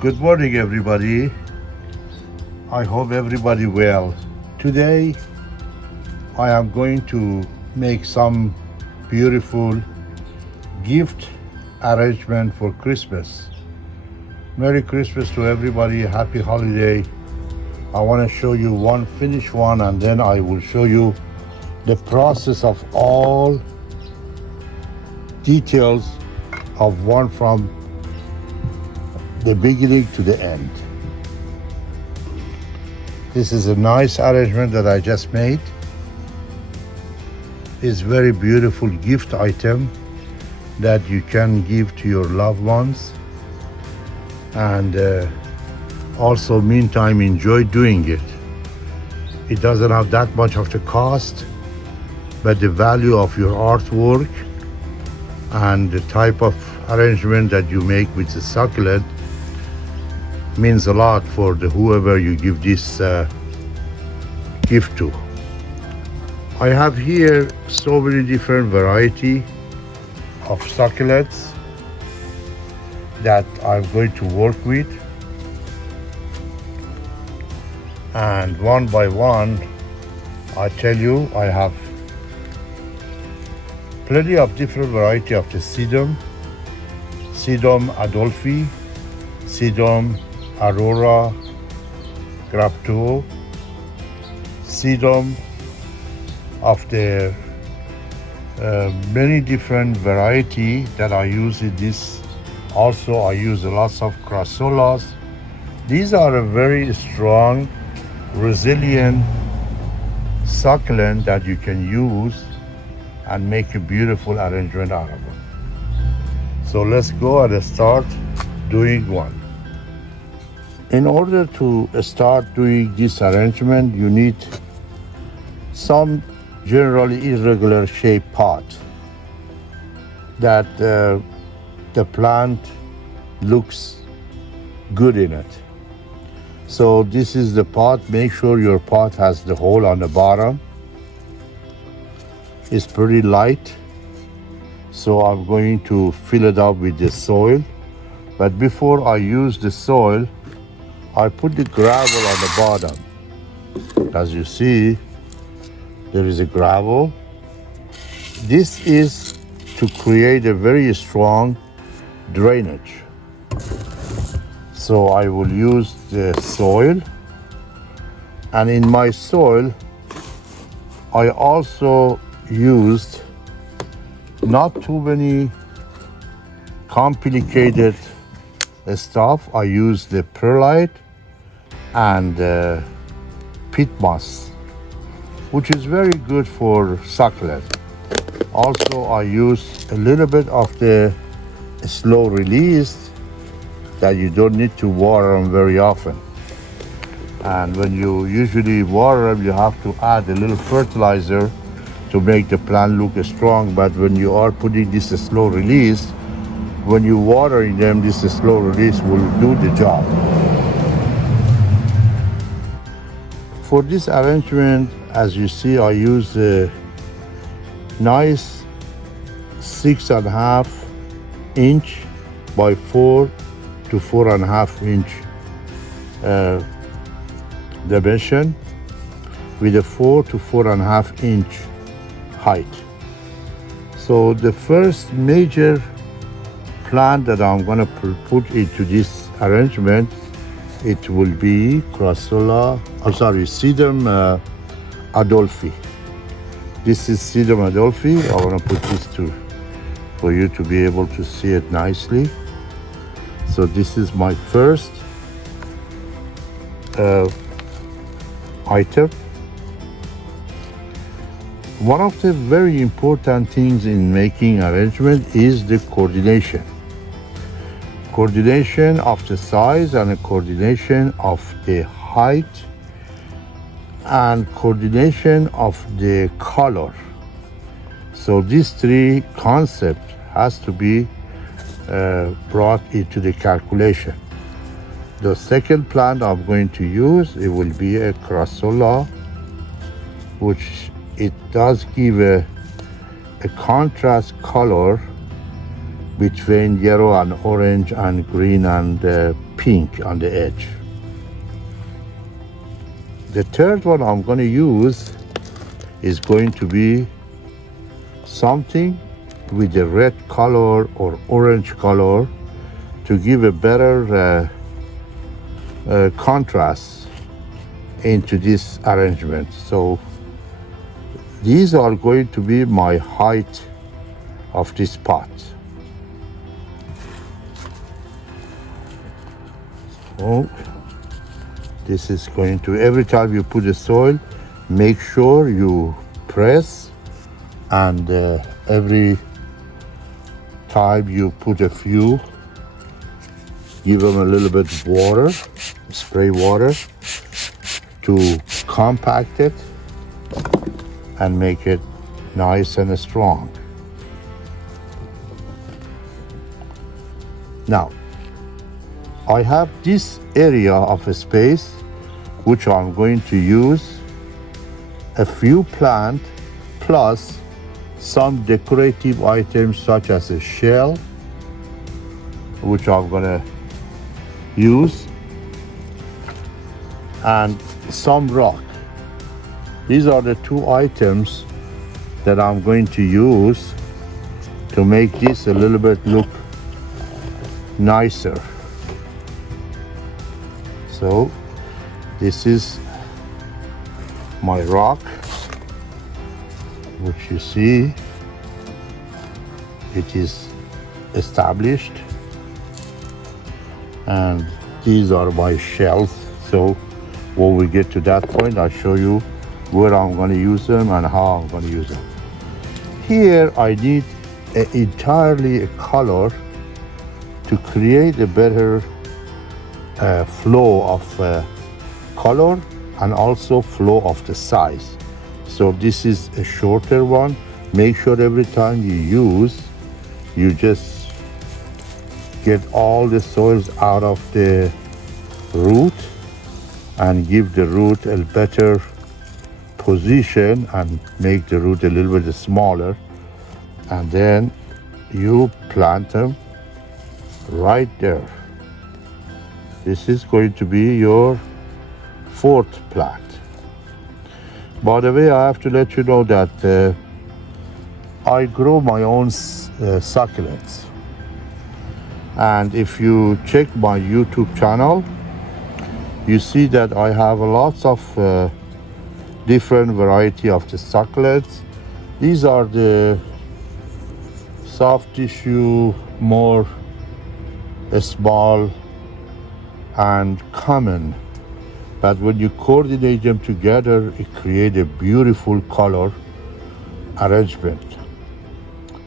Good morning, everybody. I hope everybody well. Today, I am going to make some beautiful gift arrangement for Christmas. Merry Christmas to everybody. Happy holiday. I want to show you one finished one, and then I will show you the process of all details of one from the beginning to the end. This is a nice arrangement that I just made. It's very beautiful gift item that you can give to your loved ones, and also meantime enjoy doing it. It doesn't have that much of the cost, but the value of your artwork and the type of arrangement that you make with the succulent means a lot for whoever you give this gift to. I have here so many different variety of succulents that I'm going to work with, and one by one I tell you I have plenty of different variety of the sedum adolphi, sedum aurora, grapto, sedum of the many different variety that I use in this. Also, I use lots of crassulas. These are a very strong, resilient succulent that you can use and make a beautiful arrangement out of it. So let's go and start doing one. In order to start doing this arrangement, you need some generally irregular shaped pot that the plant looks good in it. So this is the pot. Make sure your pot has the hole on the bottom. It's pretty light, so I'm going to fill it up with the soil. But before I use the soil, I put the gravel on the bottom. As you see, there is a gravel. This is to create a very strong drainage. So I will use the soil, and in my soil I also used not too many complicated stuff. I used the perlite and peat moss, which is very good for succulent. Also, I use a little bit of the slow release that you don't need to water them very often. And when you usually water them, you have to add a little fertilizer to make the plant look strong. But when you are putting this slow release, when you watering them, this slow release will do the job. For this arrangement, as you see, I use a nice 6.5 inch by 4 to 4.5 inch dimension with a 4 to 4.5 inch height. So the first major plant that I'm going to put into this arrangement, it will be sedum adolphi. This is sedum adolphi. I want to put this for you to be able to see it nicely. So this is my first item. One of the very important things in making arrangement is the coordination. Coordination of the size and a coordination of the height and coordination of the color. So these three concepts has to be brought into the calculation. The second plant I'm going to use, it will be a crassula, which it does give a contrast color between yellow and orange and green and pink on the edge. The third one I'm going to use is going to be something with a red color or orange color to give a better contrast into this arrangement. So these are going to be my height of this pot. So this is going to, every time you put the soil, make sure you press, and every time you put a few, give them a little bit of water, spray water to compact it and make it nice and strong. Now, I have this area of a space which I'm going to use a few plants plus some decorative items such as a shell, which I'm gonna use, and some rock. These are the two items that I'm going to use to make this a little bit look nicer. So this is my rock, which you see it is established, and these are my shells. So when we get to that point, I'll show you where I'm going to use them and how I'm going to use them. Here I need entirely a color to create a better flow of color and also flow of the size. So this is a shorter one. Make sure every time you use, you just get all the soils out of the root and give the root a better position and make the root a little bit smaller, and then you plant them right there. This is going to be your fourth plant. By the way, I have to let you know that I grow my own succulents, and if you check my YouTube channel, you see that I have lots of different variety of the succulents. These are the soft tissue, more small and common, but when you coordinate them together, it creates a beautiful color arrangement.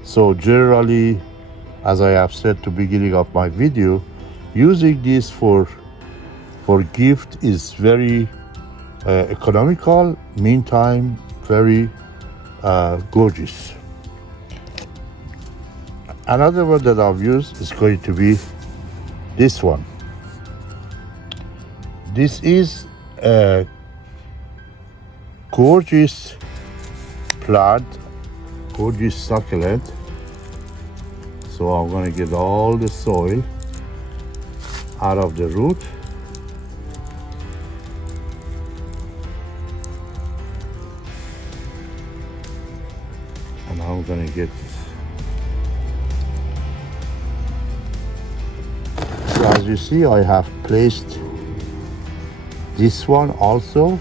So generally, as I have said at the beginning of my video, using this for gift is very economical, meantime very gorgeous. Another one that I've used is going to be this one. This is a gorgeous plant, gorgeous succulent. So I'm going to get all the soil out of the root. And I'm going to get, so as you see, I have placed this one also.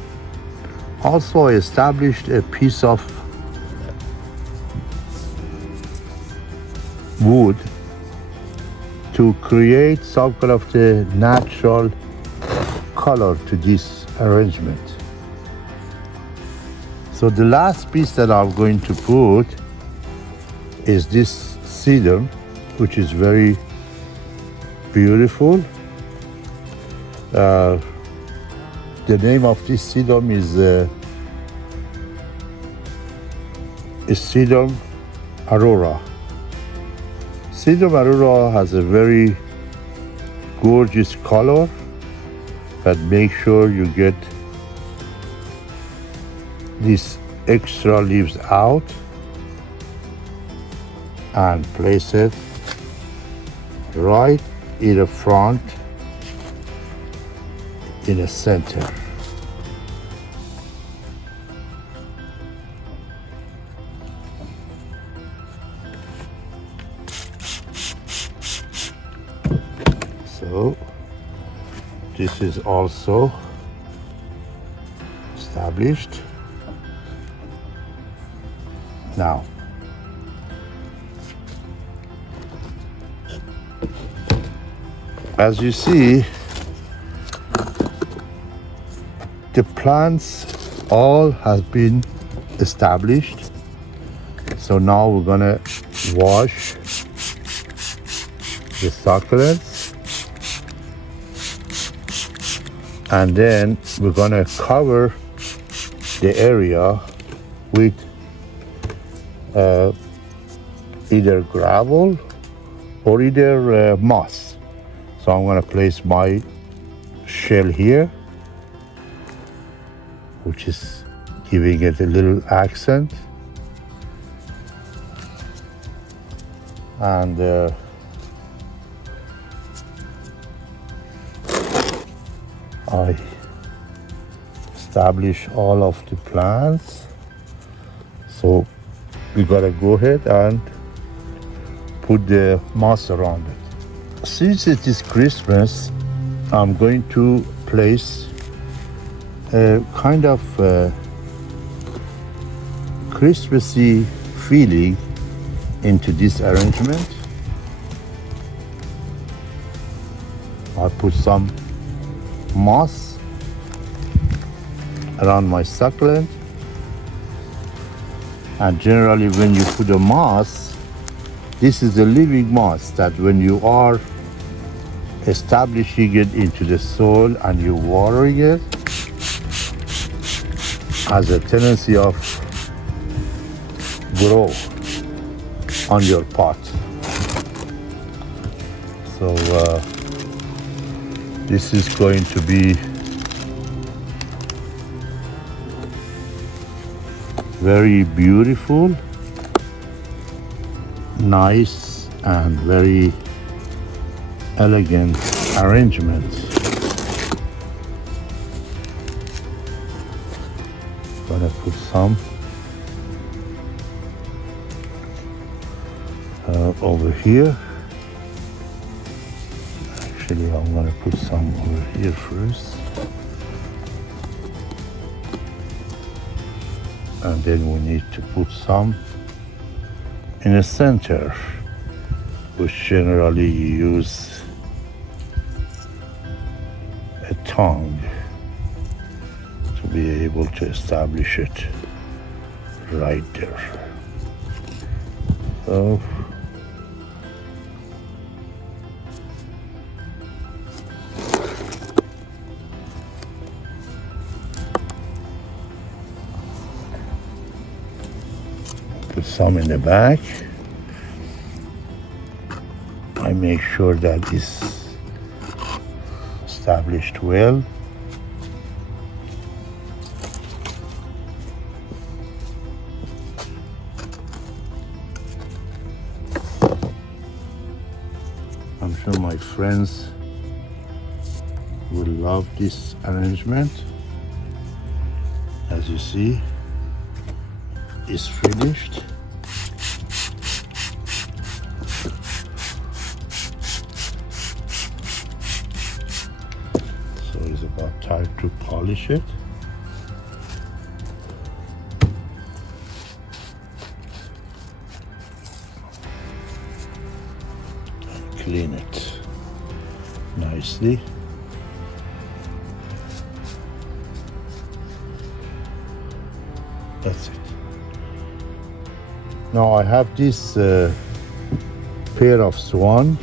Also, I established a piece of wood to create some kind of the natural color to this arrangement. So the last piece that I'm going to put is this sedum, which is very beautiful. The name of this sedum is sedum aurora. Sedum aurora has a very gorgeous color, but make sure you get these extra leaves out and place it right in the front, in the center. So this is also established. Now, as you see, the plants all have been established. So now we're gonna wash the succulents, and then we're gonna cover the area with either gravel or either moss. So I'm gonna place my shell here, which is giving it a little accent. And I establish all of the plants. So we gotta go ahead and put the moss around it. Since it is Christmas, I'm going to place a kind of Christmassy feeling into this arrangement. I put some moss around my succulent, and generally when you put a moss, this is a living moss that when you are establishing it into the soil and you watering it, has a tendency of grow on your pot. So this is going to be very beautiful, nice, and very elegant arrangement. Gonna put some over here. Actually, I'm gonna put some over here first, and then we need to put some in the center, which generally you use a tongue to be able to establish it right there. So put some in the back. I make sure that is established well. I'm sure my friends will love this arrangement. As you see, it's finished. So it's about time to polish it. Clean it nicely. That's it. Now I have this pair of swan,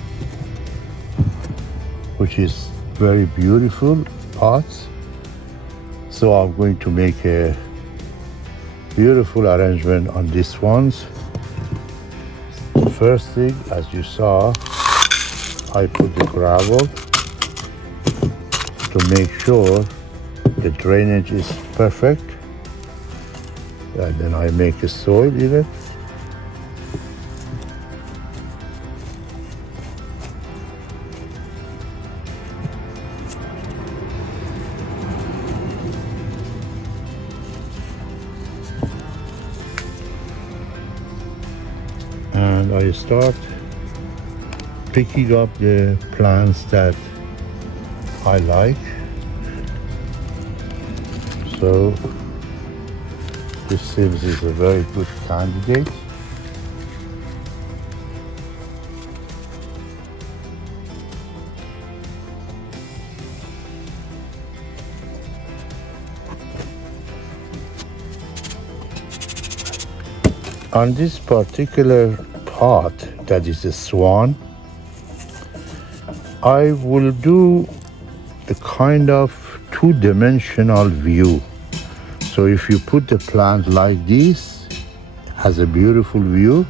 which is very beautiful pots. So I'm going to make a beautiful arrangement on these ones. First thing, as you saw, I put the gravel to make sure the drainage is perfect. And then I make a soil in it. I start picking up the plants that I like. So this seems is a very good candidate. On this particular pot that is a swan, I will do a kind of two-dimensional view. So if you put the plant like this, it has a beautiful view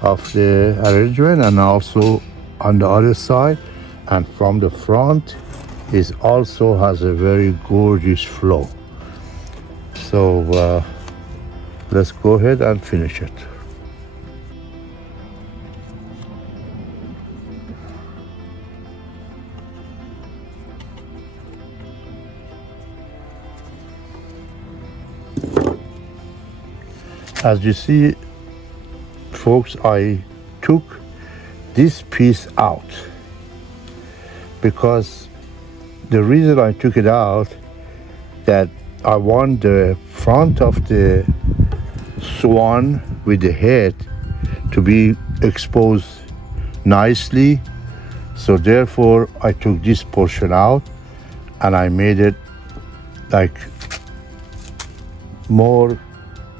of the arrangement, and also on the other side and from the front it also has a very gorgeous flow. So let's go ahead and finish it. As you see, folks, I took this piece out because the reason I took it out, that I want the front of the swan with the head to be exposed nicely. So therefore I took this portion out and I made it like more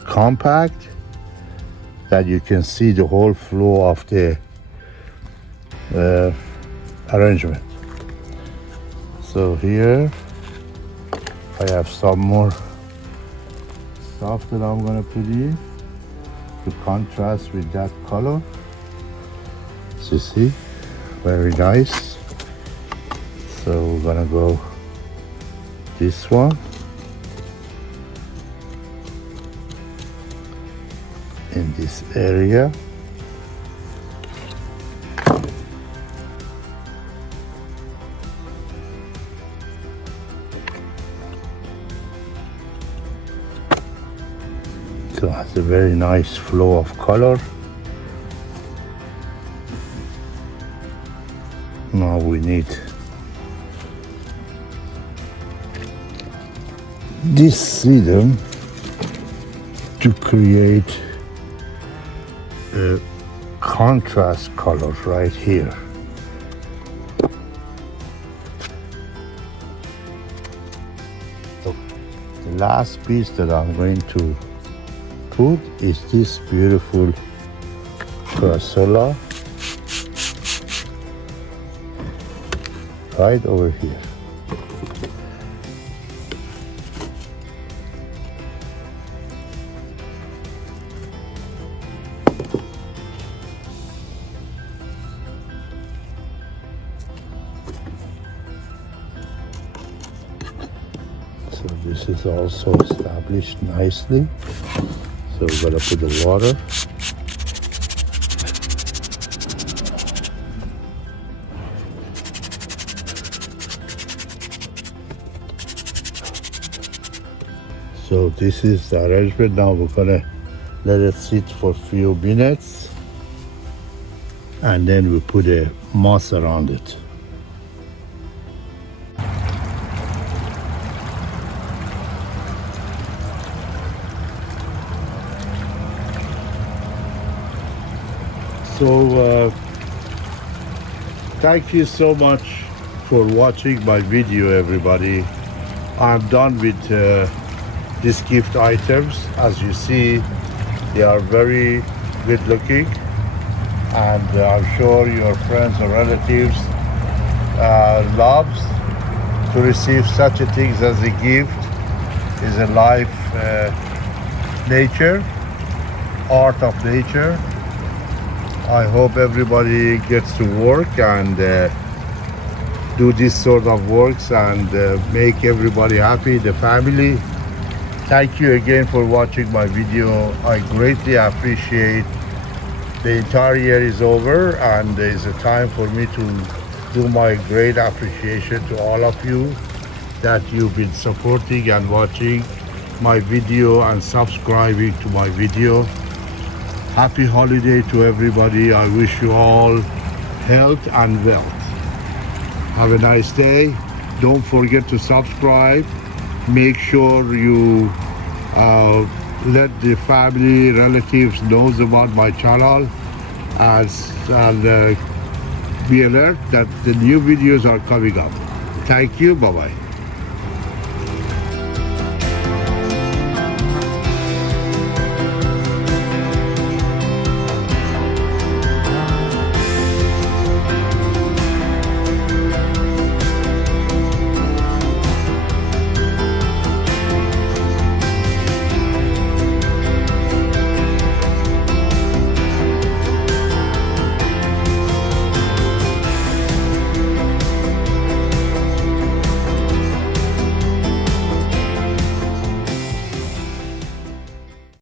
compact, that you can see the whole flow of the arrangement. So here I have some more stuff that I'm gonna put in to contrast with that color. So you see, very nice. So we're gonna go this one in this area. So it has a very nice flow of color. Now we need this sedum to create a contrast color right here. So the last piece that I'm going to put is this beautiful crassula right over here. So this is also established nicely. So we're gonna put the water. So this is the arrangement. Now we're gonna let it sit for a few minutes and then we put a moss around it. So thank you so much for watching my video, everybody. I'm done with these gift items. As you see, they are very good looking, and I'm sure your friends or relatives loves to receive such a things as a gift. Is a life, nature, art of nature. I hope everybody gets to work and do this sort of works and make everybody happy, the family. Thank you again for watching my video. I greatly appreciate. The entire year is over and there is a time for me to do my great appreciation to all of you that you've been supporting and watching my video and subscribing to my video. Happy holiday to everybody. I wish you all health and wealth. Have a nice day. Don't forget to subscribe. Make sure you let the family, relatives knows about my channel, and be alert that the new videos are coming up. Thank you. Bye-bye.